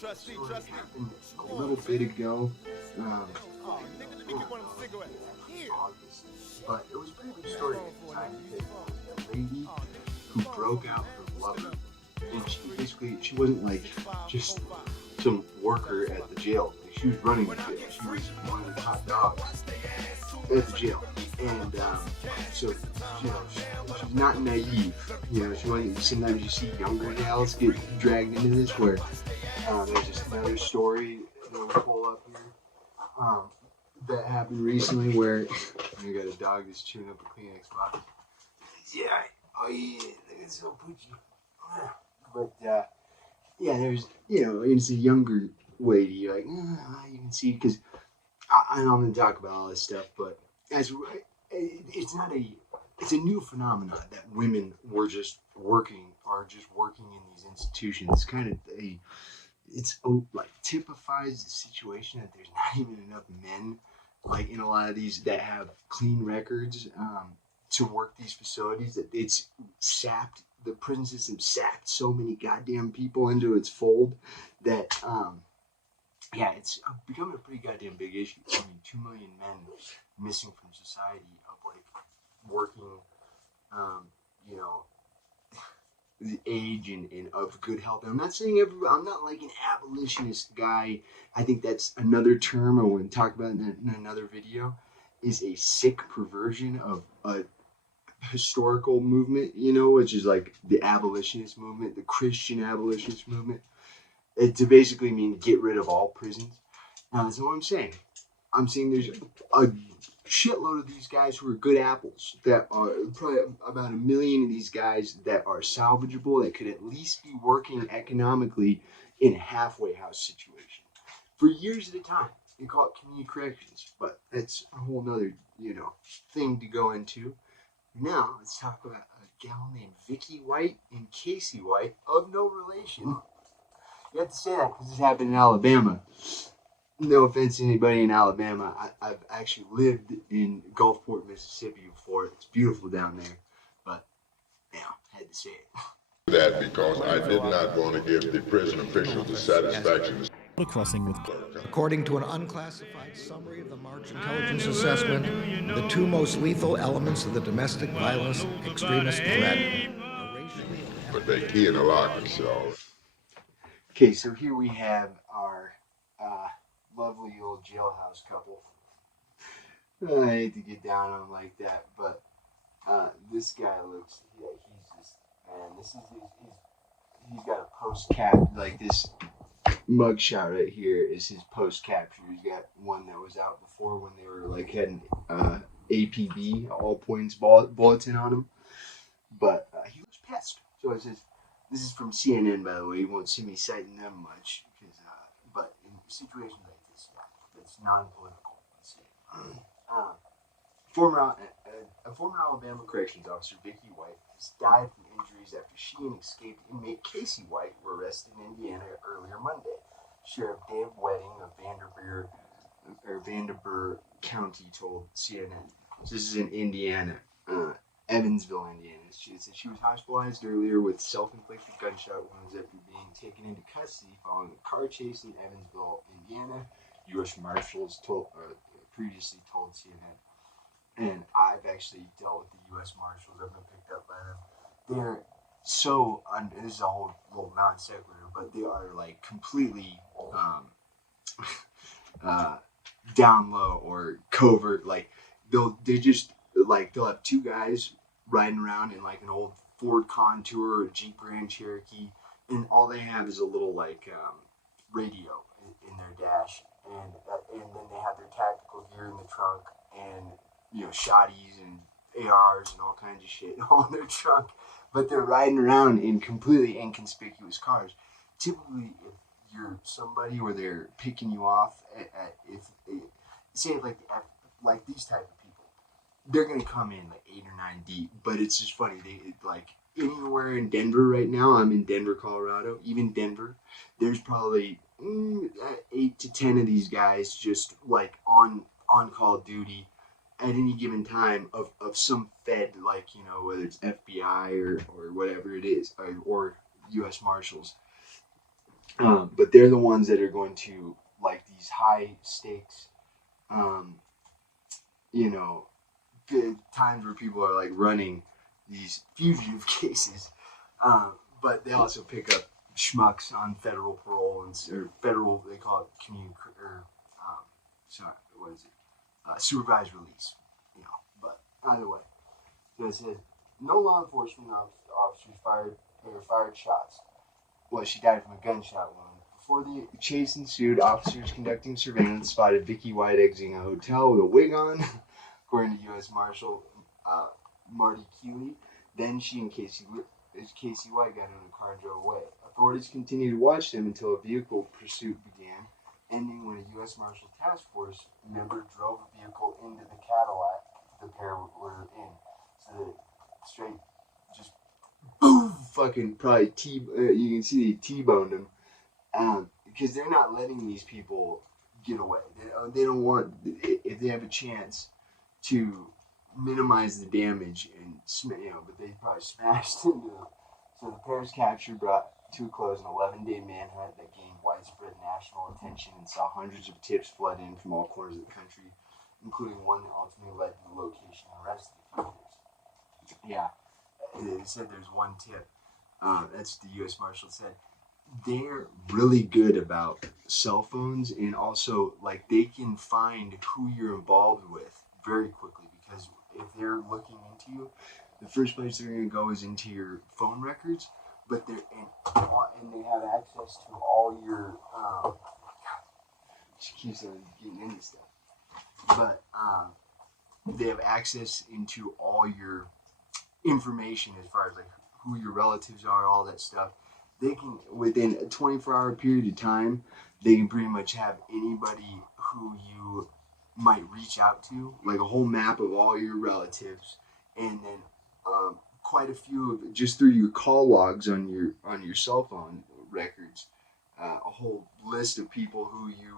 story happened a little bit ago. August, but it was a pretty big story at the time because it was a lady who broke out her lover, and she wasn't like just some worker at the jail. She was running the jail. She was one of the top dogs at the jail, and so she's not naive. She wasn't. Sometimes you see younger gals get dragged into this. Where there's just another story that we'll pull up here that happened recently where you got a dog that's chewing up a Kleenex box. Yeah. Oh yeah. Look at so poochie. But yeah, there's it's a younger lady. Like you can see because I'm going to talk about all this stuff, but it's not it's a new phenomenon that women are just working in these institutions. It's kind of typifies the situation that there's not even enough men like in a lot of these that have clean records to work these facilities, that it's sapped the prison system sapped so many goddamn people into its fold that it's becoming a pretty goddamn big issue. I mean, 2 million men missing from society of like working the age and of good health. And I'm not saying I'm not like an abolitionist guy. I think that's another term I want to talk about in another video, is a sick perversion of a historical movement, which is like the abolitionist movement, the Christian abolitionist movement. It to basically mean get rid of all prisons. Now, that's what I'm saying. I'm saying there's a shitload of these guys who are good apples, that are probably about 1 million of these guys that are salvageable, that could at least be working economically in a halfway house situation for years at a time. They call it community corrections, but that's a whole nother, thing to go into. Now, let's talk about a gal named Vicky White and Casey White, of no relation. You have to say that because this happened in Alabama. No offense to anybody in Alabama. I've actually lived in Gulfport, Mississippi before. It's beautiful down there. But, had to say it. That because I did not want to give the prison officials the satisfaction. Crossing with. According to an unclassified summary of the March Intelligence Assessment, the two most lethal elements of the domestic violence extremist threat are racially. But they key in a locker, so. Okay, so here we have our lovely old jailhouse couple. I hate to get down on him like that, but this guy looks, he's just, man, this is he's got a post-cap, like this mugshot right here is his post-capture. He's got one that was out before when they were like had an APB, all points bulletin on him, but he was pissed. So it says, this is from CNN, by the way. You won't see me citing them much, because, but in situations like this, that's non-political. Let's see. A former Alabama corrections officer, Vicki White, has died from injuries after she and escaped inmate Casey White were arrested in Indiana earlier Monday. Sheriff Dave Wedding of Vanderburgh County told CNN. So this is in Indiana. Evansville, Indiana. She said she was hospitalized earlier with self-inflicted gunshot wounds after being taken into custody following a car chase in Evansville, Indiana. U.S. Marshals previously told CNN. And I've actually dealt with the U.S. Marshals. I've been picked up by them. They're so, this is a whole little non sequitur, but they are like completely down low or covert. Like they'll have two guys riding around in like an old Ford Contour or Jeep Grand Cherokee, and all they have is a little radio in their dash, and then they have their tactical gear in the trunk, and shotties and ARs and all kinds of shit all in their trunk, but they're riding around in completely inconspicuous cars. Typically, if you're somebody where they're picking you off like these type of people, they're gonna come in like 8 or 9 deep. But it's just funny, anywhere in Denver right now. I'm in Denver, Colorado. Even Denver, there's probably 8 to 10 of these guys just like on call duty at any given time of some Fed, whether it's FBI or whatever it is, or U.S. Marshals. But they're the ones that are going to, like, these high stakes, um, you know, times where people are like running these fugitive cases. But they also pick up schmucks on federal parole or federal, they call it community, or sorry, what is it? Supervised release, you know. But either way, so it says no law enforcement officers fired shots. Well, she died from a gunshot wound. Before the chase ensued, officers conducting surveillance spotted Vicki White exiting a hotel with a wig on, according to U.S. Marshal Marty Keeley. Then she and Casey White got in a car and drove away. Authorities continued to watch them until a vehicle pursuit began, ending when a U.S. Marshal task force member drove a vehicle into the Cadillac the pair were in. So they straight just boom, fucking probably you can see they T-boned them, because they're not letting these people get away. They don't want, if they have a chance to minimize the damage and but they probably smashed into them. So the pair's capture brought to a close an 11-day manhunt that gained widespread national attention and saw hundreds of tips flood in from all corners of the country, including one that ultimately led to the location and arrest of the fugitives. Yeah, they said there's one tip. That's the U.S. Marshals said. They're really good about cell phones, and also, like, they can find who you're involved with very quickly, because if they're looking into you, the first place they're going to go is into your phone records, but and they have access to all your she keeps on getting into stuff, but they have access into all your information as far as like who your relatives are, all that stuff. They can, within a 24-hour period of time, they can pretty much have anybody who you might reach out to, like a whole map of all your relatives, and then quite a few of, just through your call logs on your cell phone records, a whole list of people who you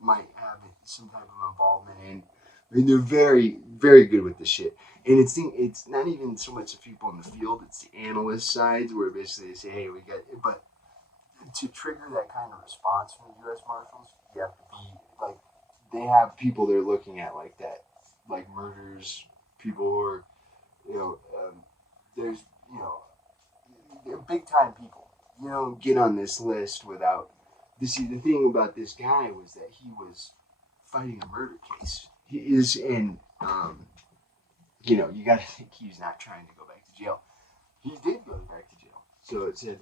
might have some type of involvement in. I mean, they're very, very good with this shit. And it's not even so much the people in the field, it's the analyst sides where basically they say, hey, we got, but to trigger that kind of response from the U.S. Marshals, you have to be, like, they have people they're looking at like that, like murderers, people who are, there's, they're big time people. You don't get on this list without, the thing about this guy was that he was fighting a murder case. He is in, you got to think he's not trying to go back to jail. He did go back to jail. So it said,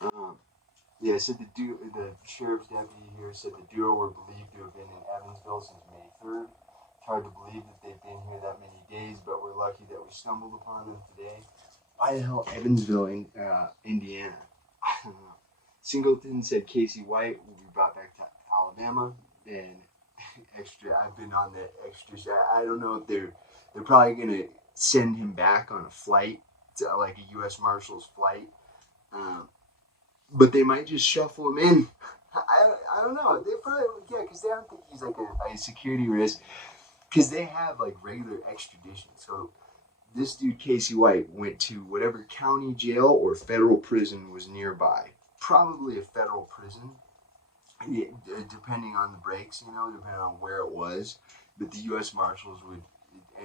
it said the sheriff's deputy here said the duo were believed to have been in Evansville since May 3rd. It's hard to believe that they've been here that many days, but we're lucky that we stumbled upon them today. Why the hell Evansville, Indiana? I don't know. Singleton said Casey White will be brought back to Alabama, and I've been on the extra. I don't know if they're probably gonna send him back on a flight, to, like a U.S. Marshals flight, but they might just shuffle him in. I don't know. They probably, because they don't think he's like a security risk, because they have like regular extradition. So this dude Casey White went to whatever county jail or federal prison was nearby. Probably a federal prison, depending on the breaks, depending on where it was. But the U.S. Marshals would,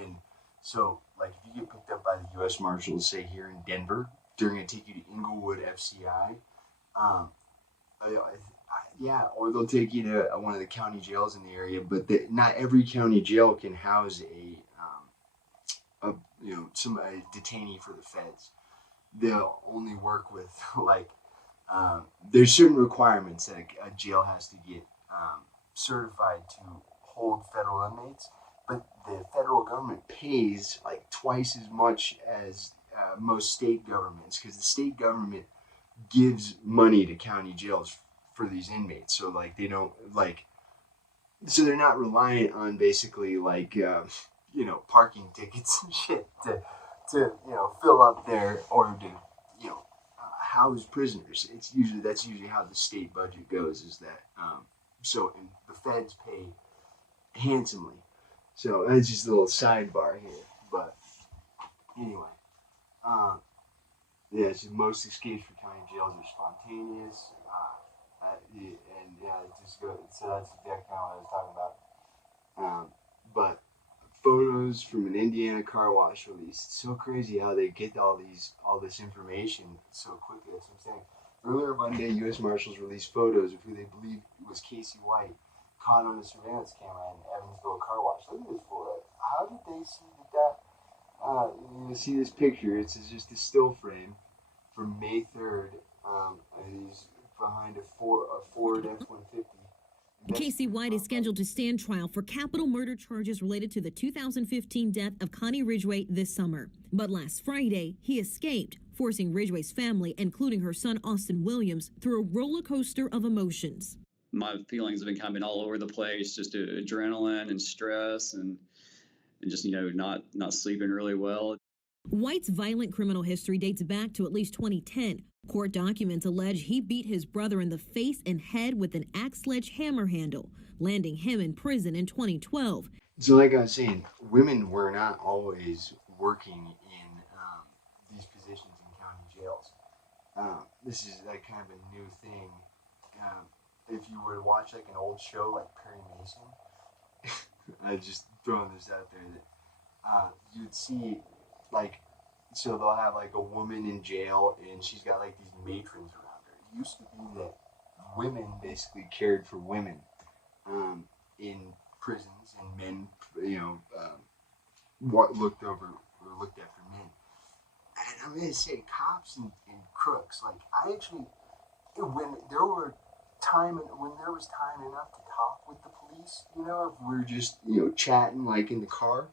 and so, like, if you get picked up by the U.S. Marshals, say here in Denver, they're going to take you to Inglewood FCI. Or they'll take you to one of the county jails in the area. But not every county jail can house a detainee for the feds. They'll only work with, like, there's certain requirements that a jail has to get certified to hold federal inmates, but the federal government pays like twice as much as most state governments, because the state government gives money to county jails for these inmates. So like they don't so they're not reliant on basically like parking tickets and shit to fill up their, or to house prisoners. That's usually how the state budget goes, is that and the feds pay handsomely. So that's just a little sidebar here. But anyway, most escapes from county jails are spontaneous. just go. So that's exactly what I was talking about. But photos from an Indiana car wash release. It's so crazy how they get all this information so quickly. That's what I'm saying. Earlier Monday, U.S. Marshals released photos of who they believe was Casey White, caught on a surveillance camera in Evansville car wash. Look at this fool. How did they see that? You see this picture. It's just a still frame from May 3rd. And he's behind a Ford F-150. Casey White is scheduled to stand trial for capital murder charges related to the 2015 death of Connie Ridgway this summer. But last Friday, he escaped, forcing Ridgway's family, including her son Austin Williams, through a roller coaster of emotions. My feelings have been kind of all over the place, just adrenaline and stress and just, not sleeping really well. White's violent criminal history dates back to at least 2010. Court documents allege he beat his brother in the face and head with an axe sledgehammer handle, landing him in prison in 2012. So like I was saying, women were not always working in these positions in county jails. This is like kind of a new thing. If you were to watch like an old show like Perry Mason, I'm just throwing this out there, that you'd see like, so they'll have like a woman in jail and she's got like these matrons around her. It used to be that women basically cared for women in prisons, and men, looked after men. And I'm going to say cops and crooks, like I actually, when there was time enough to talk with the police, if we're just, chatting like in the car,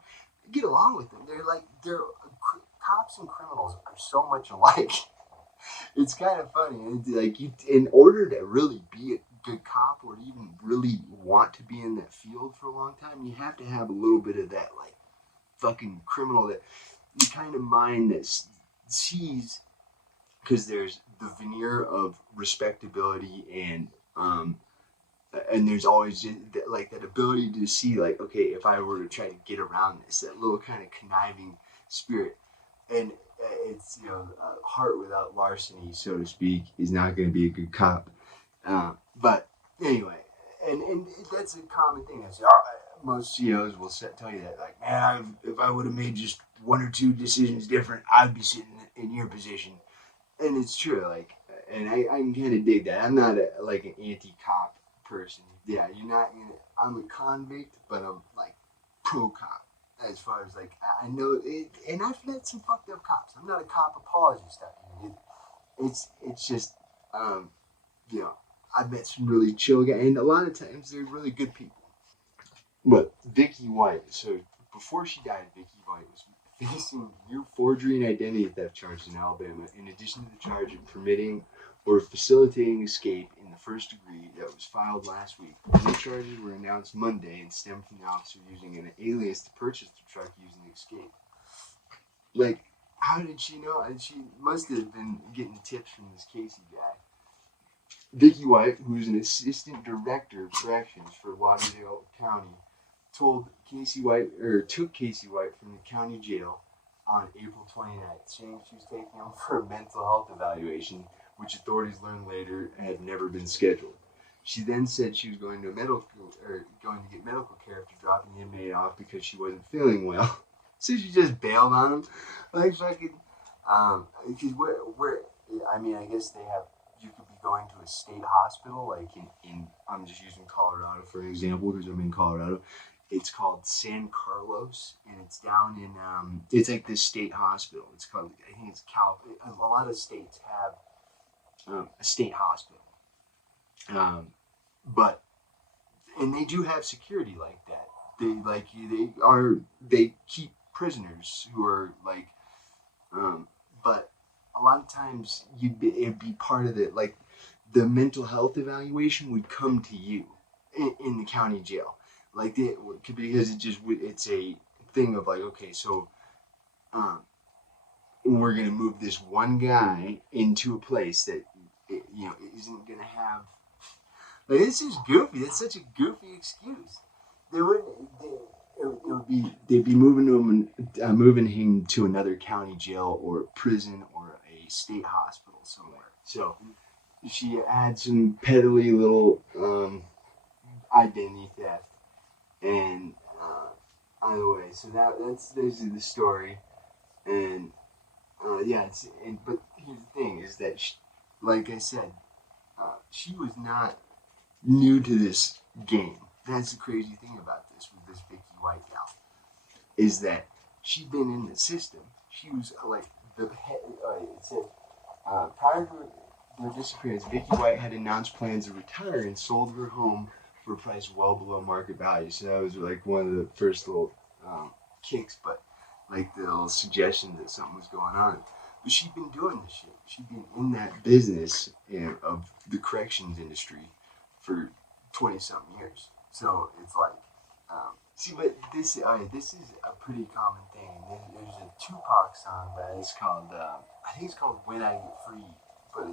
get along with them. They're cops and criminals are so much alike. It's kind of funny. It's like in order to really be a good cop or even really want to be in that field for a long time, you have to have a little bit of that like fucking criminal, that the kind of mind that sees, because there's the veneer of respectability and there's always like that ability to see like, okay, if I were to try to get around this, that little kind of conniving spirit. And it's, a heart without larceny, so to speak, is not going to be a good cop. But anyway, and that's a common thing. Most CEOs will tell you that, like, man, if I would have made just one or two decisions different, I'd be sitting in your position. And it's true, like, and I can kind of dig that. I'm not like an anti-cop person. Yeah, you're not. I'm a convict, but I'm like pro-cop. As far as like, I know it, and I've met some fucked up cops. I'm not a cop apologist out here. It's just, I've met some really chill guys, and a lot of times they're really good people. But Vicki White, so before she died, Vicki White was facing new forgery and identity theft charges in Alabama, in addition to the charge of permitting or facilitating escape in the first degree that was filed last week. The new charges were announced Monday and stemmed from the officer using an alias to purchase the truck using escape. Like, how did she know? And she must have been getting tips from this Casey guy. Vicki White, who's an assistant director of corrections for Lauderdale County, took Casey White from the county jail on April 29th, saying she was taking him for a mental health evaluation, which authorities learned later had never been scheduled. She then said she was going to get medical care after dropping the inmate off because she wasn't feeling well. So she just bailed on him, like fucking. Because I guess they have. You could be going to a state hospital, like in I'm just using Colorado for an example because I'm in Colorado. It's called San Carlos, and it's down in it's like this state hospital. It's called, I think it's A lot of states have a state hospital, but they do have security like that. They keep prisoners who are like, but a lot of times it'd be part of it. Like the mental health evaluation would come to you in the county jail, like because it's a thing of like, okay, so we're gonna move this one guy into a place that isn't gonna have. Like, it's just goofy. That's such a goofy excuse. They'd be moving him to another county jail or prison or a state hospital somewhere. So she had some peddly little identity theft. And either way, so that's basically the story. And but here's the thing: is that like I said, she was not new to this game. That's the crazy thing about this with this Vicky White gal, is that she'd been in the system. She was like the head. It said prior to their disappearance, Vicky White had announced plans to retire and sold her home for a price well below market value. So that was like one of the first little kicks, but like the little suggestion that something was going on. But she'd been doing this shit. She'd been in that business of the corrections industry for 20-something years. So it's like, but this is a pretty common thing. There's a Tupac song that is called, I think it's called "When I Get Free," but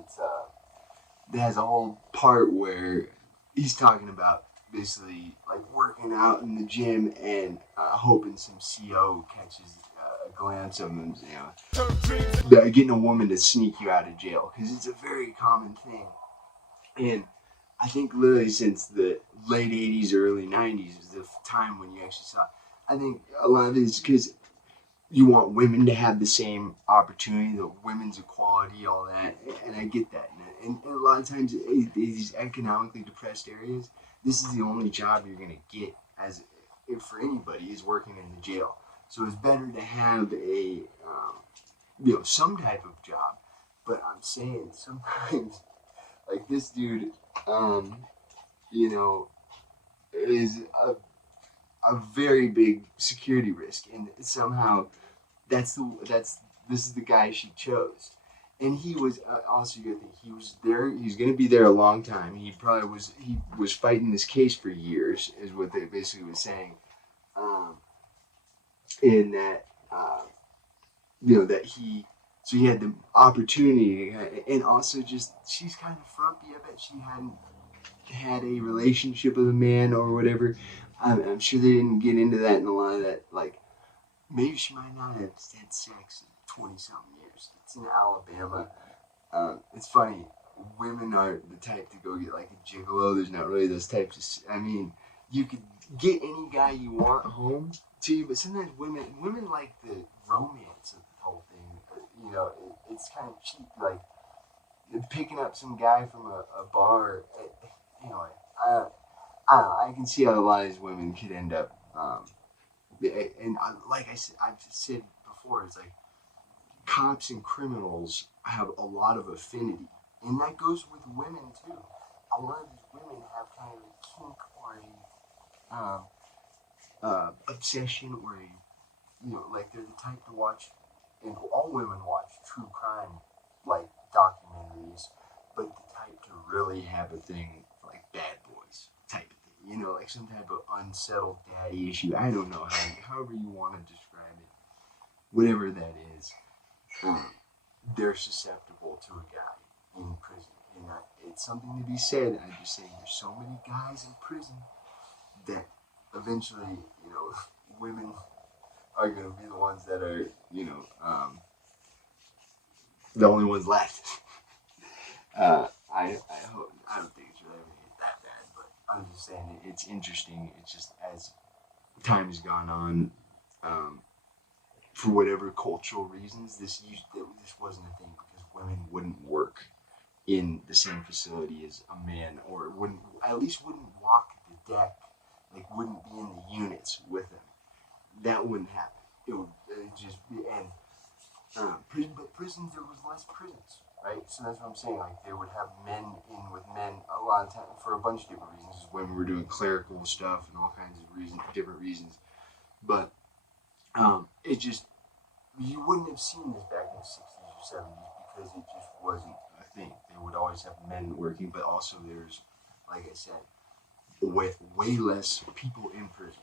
it has a whole part where he's talking about basically like working out in the gym and hoping some CO catches a glance of him, getting a woman to sneak you out of jail, because it's a very common thing. And I think literally since the late 80s, early 90s is the time when you actually saw. I think a lot of it is because you want women to have the same opportunity, the women's equality, all that, and I get that. And a lot of times, these economically depressed areas, this is the only job you're going to get for anybody is working in the jail. So it's better to have a some type of job. But I'm saying sometimes, like this dude, is a very big security risk, and somehow this is the guy she chose. And he was also, you gotta think, he was there. He's gonna be there a long time. He was fighting this case for years, is what they basically was saying. In that, that he had the opportunity, and also just she's kind of frumpy. I bet she hadn't had a relationship with a man or whatever. I'm sure they didn't get into that in a lot of that. Like, maybe she might not have had sex in 20-something years. It's in Alabama. It's funny. Women aren't the type to go get like a gigolo. There's not really those types of. I mean, you could get any guy you want home to you, but sometimes women like the romance of the whole thing. It's kind of cheap. Like picking up some guy from a bar. Anyway, I don't know. I can see how a lot of these women could end up. Like I've said before, it's like cops and criminals have a lot of affinity, and that goes with women too. A lot of these women have kind of a kink or a obsession, or like they're the type to watch, and all women watch true crime like documentaries, but the type to really have a thing for like Bad Boys type of thing, like some type of unsettled daddy issue. I don't know however you want to describe it, whatever that is. They're susceptible to a guy in prison, and it's something to be said. I'm just saying, there's so many guys in prison that eventually, women are going to be the ones that are, the only ones left. I hope. I don't think it's really going to get that bad, but I'm just saying it's interesting. It's just as time has gone on, for whatever cultural reasons, this wasn't a thing, because women wouldn't work in the same facility as a man, or wouldn't walk the deck, like wouldn't be in the units with him. That wouldn't happen. It would just be, and prisons, there was less prisons, right? So that's what I'm saying. Like they would have men in with men a lot of time for a bunch of different reasons. Women were doing clerical stuff and all kinds of different reasons. But it just, you wouldn't have seen this back in the 60s or 70s, because it just wasn't a thing. They would always have men working, but also there's, like I said, with way less people in prison,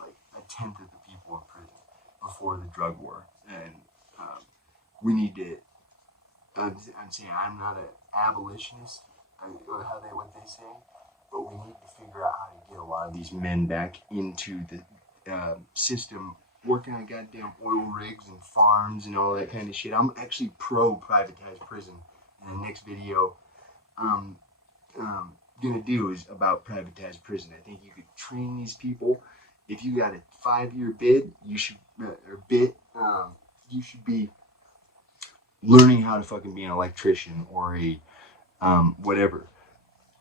like a tenth of the people in prison before the drug war. And we need to, I'm saying I'm not an abolitionist, what they say, but we need to figure out how to get a lot of these men back into the system, working on goddamn oil rigs and farms and all that kind of shit. I'm actually pro privatized prison. In the next video, gonna do is about privatized prison. I think you could train these people. If you got a 5-year bid, you should you should be learning how to fucking be an electrician or a whatever.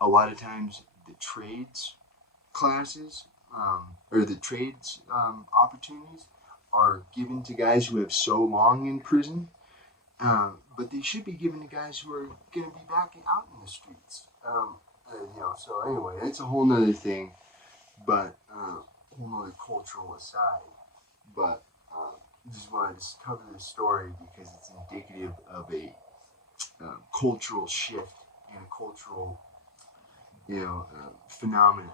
A lot of times, the trades classes or the trades opportunities are given to guys who have so long in prison, but they should be given to guys who are going to be back out in the streets. So anyway, that's a whole nother thing, but whole nother cultural aside. But just wanted to cover this story because it's indicative of a cultural shift and a cultural, phenomenon.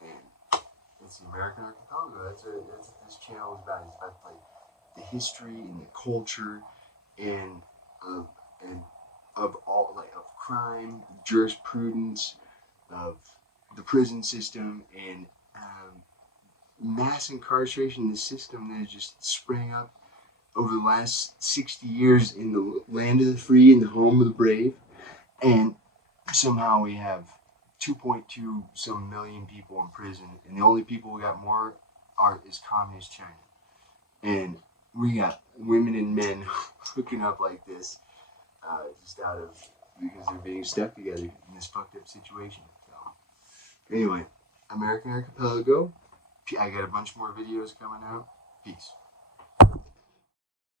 And it's the American Archipelago. That's what this channel is about. It's about like the history and the culture and of all of crime, jurisprudence, of the prison system, and mass incarceration in the system that has just sprang up over the last 60 years in the land of the free and the home of the brave. And somehow we have 2.2 some million people in prison, and the only people who got more is communist China. And we got women and men hooking up like this, just because they're being stuck together in this fucked up situation. So, anyway, American Archipelago. I got a bunch more videos coming out. Peace.